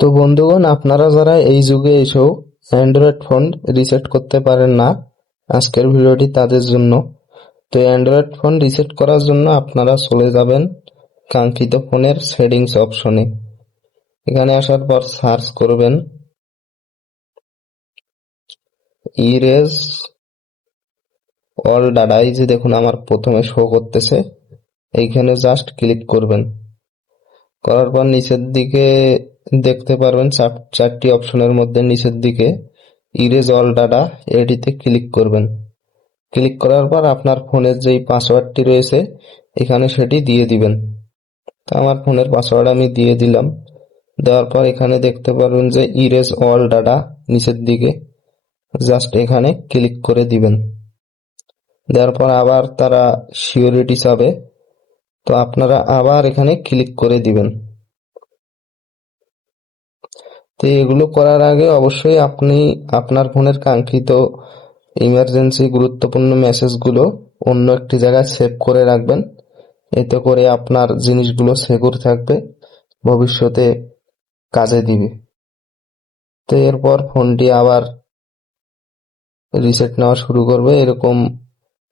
তো বন্ধুগণ, আপনারা যারা এই যুগে এসেও অ্যান্ড্রয়েড ফোন রিসেট করতে পারেন না, আজকের ভিডিওটি তাদের জন্য। তো অ্যান্ড্রয়েড ফোন রিসেট করার জন্য আপনারা চলে যাবেন কাঙ্ক্ষিত ফোনের সেটিংস অপশনে এখানে আসার পর সার্চ করবেন। ইরেজ অল ডাটা এই যে দেখুন আমার প্রথমে শো করতেছে। এইখানে জাস্ট ক্লিক করবেন। করার পর নিচের দিকে দেখতে পারবেন চার- চারটি অপশনের মধ্যে নিচের দিকে ইরেজ অল ডাটা এটিতে ক্লিক করবেন। ক্লিক করার পর আপনার ফোনের যেই পাসওয়ার্ডটি রয়েছে, এখানে সেটি দিয়ে দিবেন। তো আমার ফোনের পাসওয়ার্ড আমি দিয়ে দিলাম। দেওয়ার পর এখানে দেখতে পারবেন যে ইরেজ অল ডাটা নিচের দিকে জাস্ট এখানে ক্লিক করে দিবেন। দেওয়ার পর আবার তারা সিওরিটি চাবে। তো আপনারা আবার এখানে ক্লিক করে দিবেন। তো এগুলো করার আগে অবশ্যই আপনি আপনার ফোনের কাঙ্ক্ষিত ইমার্জেন্সি গুরুত্বপূর্ণ মেসেজগুলো অন্য একটি জায়গায় সেভ করে রাখবেন। এতে করে আপনার জিনিসগুলো সিকিউর থাকবে, ভবিষ্যতে কাজে দিবে। তো এরপর ফোনটি আবার রিসেট নেওয়া শুরু করবে। এরকম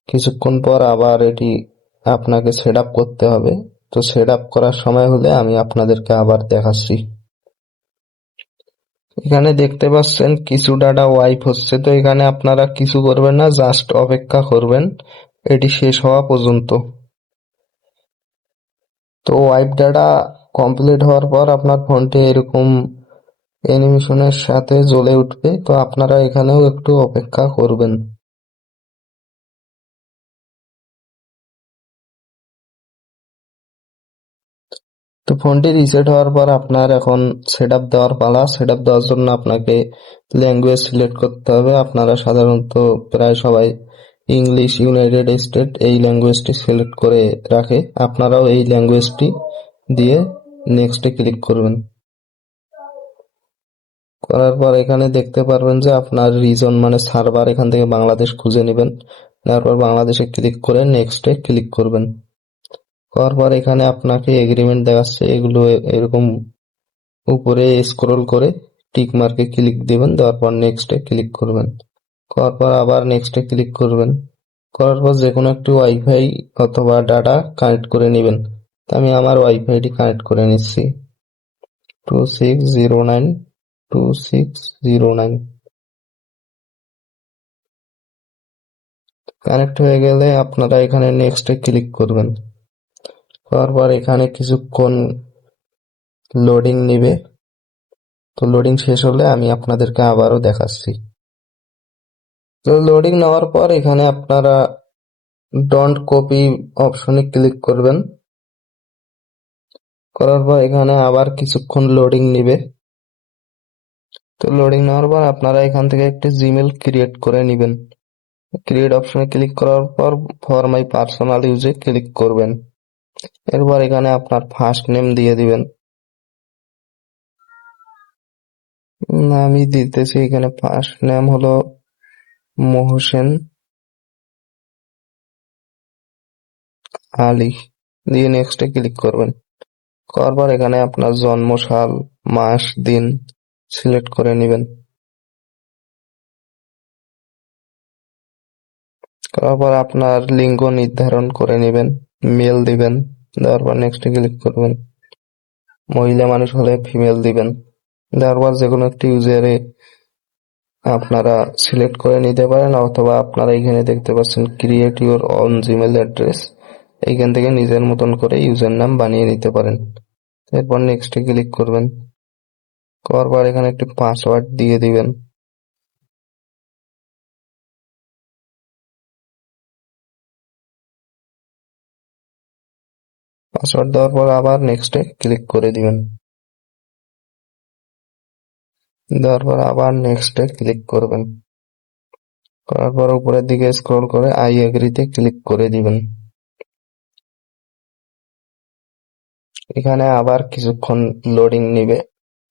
কিছুক্ষণ পর আবার এটি আপনাকে সেট আপ করতে হবে। তো সেট আপ করার সময় হলে আমি আপনাদেরকে আবার দেখাচ্ছি। এখানে দেখতে পাচ্ছেন, কিছু ডাটা ওয়াইপ হচ্ছে। তো এখানে আপনারা কিছু করবেন না জাস্ট অপেক্ষা করবেন। এটি শেষ হওয়া পর্যন্ত। তো ওয়াইপ ডাটা কমপ্লিট হওয়ার পর আপনার ফোনটি এরকম অ্যানিমেশনের সাথে জ্বলে উঠবে। তো আপনারা এখানেও একটু অপেক্ষা করবেন। তো ফোনটি রিসেট হওয়ার পর আপনার এখন সেটআপ দেওয়ার পালা। সেটআপ দেওয়ার জন্য আপনাকে ল্যাঙ্গুয়েজ সিলেক্ট করতে হবে। আপনারা সাধারণত প্রায় সবাই ইংলিশ ইউনাইটেড স্টেট এই ল্যাঙ্গুয়েজটি সিলেক্ট করে রাখে। আপনারাও এই ল্যাঙ্গুয়েজটি দিয়ে নেক্সটে ক্লিক করবেন। করার পর এখানে দেখতে পারবেন যে আপনার রিজন মানে সার্ভার এখান থেকে বাংলাদেশ খুঁজে নেবেন। তারপর বাংলাদেশে ক্লিক করে নেক্সটে ক্লিক করবেন। করার পর এখানে আপনাকে এগ্রিমেন্ট দেখাচ্ছে, এগুলো এরকম উপরে স্ক্রল করে টিক মার্কে ক্লিক দিবেন, দেওয়ার পর নেক্সটে ক্লিক করবেন। করার পর আবার নেক্সটে ক্লিক করবেন। করার পর যে কোনো একটি ওয়াইফাই অথবা ডাটা কানেক্ট করে নেবেন। তো আমি আমার ওয়াইফাইটি কানেক্ট করে নিচ্ছি। Two six zero nine two six zero nine connect হয়ে গেলে আপনারা এখানে নেক্সটে ক্লিক করবেন। করার পর এখানে কিছুক্ষণ লোডিং নিবে। তো লোডিং শেষ হলে আমি আপনাদেরকে আবারও দেখাচ্ছি। তো লোডিং নেওয়ার পর এখানে আপনারা ডন্ট কপি অপশনে ক্লিক করবেন। করার পর এখানে আবার কিছুক্ষণ লোডিং নিবে। তো লোডিং নেওয়ার পর আপনারা এখান থেকে একটি জিমেল ক্রিয়েট করে নেবেন। ক্রিয়েট অপশনে ক্লিক করার পর ফর মাই পার্সোনাল ইউজে ক্লিক করবেন। এরপর এখানে আপনার ফার্স্ট নেম দিয়ে দিবেন। আমি দিতেছি এখানে ফার্স্ট নেম হলো মোহসেন আলী। দিয়ে নেক্সটে ক্লিক করবেন। করার পর এখানে আপনার জন্ম সাল, মাস, দিন সিলেক্ট করে নেবেন। করার আপনার লিঙ্গ নির্ধারণ করে নেবেন। মেল দিবেন দেওয়ার পর নেক্সটে ক্লিক করবেন। মহিলা মানুষ হলে ফিমেল দিবেন। দেওয়ার পর যে কোনো একটি ইউজারে আপনারা সিলেক্ট করে নিতে পারেন, অথবা আপনারা এখানে দেখতে পাচ্ছেন create your own Gmail address এইখান থেকে নিজের মতন করে ইউজার নাম বানিয়ে নিতে পারেন। এরপর নেক্সটে ক্লিক করবেন। করার পর এখানে একটি পাসওয়ার্ড দিয়ে দিবেন। পাসওয়ার্ড দেওয়ার পর আবার নেক্সটে ক্লিক করে দিবেন। দেওয়ার পর আবার নেক্সটে ক্লিক করবেন। করার পর উপরের দিকে স্ক্রল করে আই এগ্রিতে ক্লিক করে দিবেন। এখানে আবার কিছুক্ষণ লোডিং নিবে।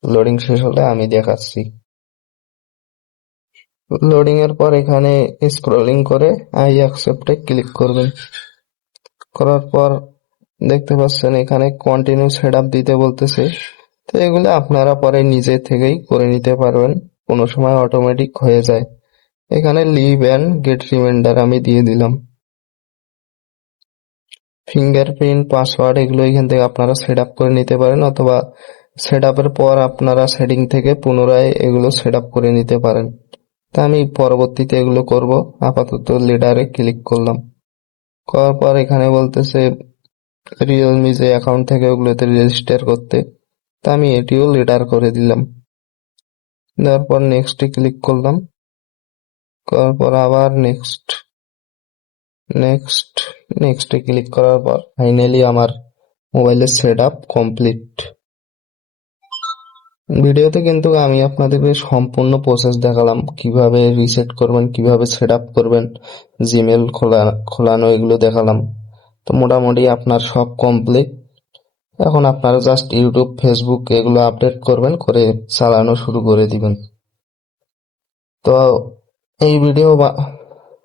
লোডিং শেষ হলে আমি দেখাচ্ছি। লোডিং এর পর এখানে স্ক্রলিং করে আই অ্যাকসেপ্টে ক্লিক করবেন। করার পর দেখতে পাচ্ছেন এখানে কন্টিনিউ সেটআপ দিতে বলতেছে। তো এগুলো আপনারা পরে নিজে থেকেই করে নিতে পারবেন। কোনো সময় অটোমেটিক হয়ে যায়। এখানে লিভ অ্যান্ড গেট রিমাইন্ডার আমি দিয়ে দিলাম। ফিঙ্গারপ্রিন্ট পাসওয়ার্ড এগুলো এখান থেকে আপনারা সেট আপ করে নিতে পারেন অথবা সেট আপের পর আপনারা সেটিং থেকে পুনরায় এগুলো সেট আপ করে নিতে পারেন। তা আমি পরবর্তীতে এগুলো করব। আপাতত লিডারে ক্লিক করলাম। করার পর এখানে বলতেছে রিয়েলমি যে অ্যাকাউন্ট থেকে ওগুলোতে রেজিস্টার করতে। তা আমি এটিও লিডার করে দিলাম। দেওয়ার পর নেক্সটে ক্লিক করলাম। করার পর আবার নেক্সট নেক্সট নেক্সটে ক্লিক করার পর ফাইনালি আমার মোবাইলের সেট আপ কমপ্লিট ভিডিওতে কিন্তু আমি আপনাদেরকে সম্পূর্ণ প্রসেস দেখালাম। কীভাবে রিসেট করবেন, কীভাবে সেট আপ করবেন জিমেল খোলা, খোলানো এগুলো দেখালাম। তো মোটামুটি আপনার সব কমপ্লিট এখন আপনারা জাস্ট ইউটিউব ফেসবুক এগুলো আপডেট করবেন, করে চালানো শুরু করে দিবেন। তো এই ভিডিও বা,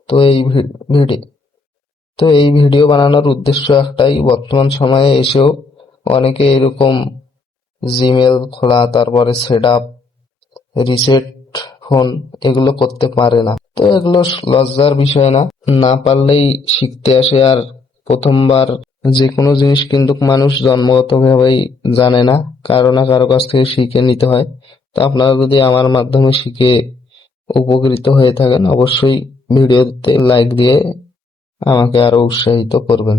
তো এই ভিডিও তো এই ভিডিও বানানোর উদ্দেশ্য একটাই, বর্তমান সময়ে এসেও অনেকে এরকম জিমেল খোলা, তারপরে সেট আপ রিসেট ফোন এগুলো করতে পারে না। তো এগুলো লজ্জার বিষয় না। না পারলেই শিখতে আসে আর প্রথমবার যে কোনো জিনিস কিন্তু মানুষ জন্মগতভাবেই জানে না, কারও না কারও কাছ থেকে শিখে নিতে হয়। তো আপনারা যদি আমার মাধ্যমে শিখে উপকৃত হয়ে থাকেন, অবশ্যই ভিডিওতে লাইক দিয়ে আমাকে আরও উৎসাহিত করবেন।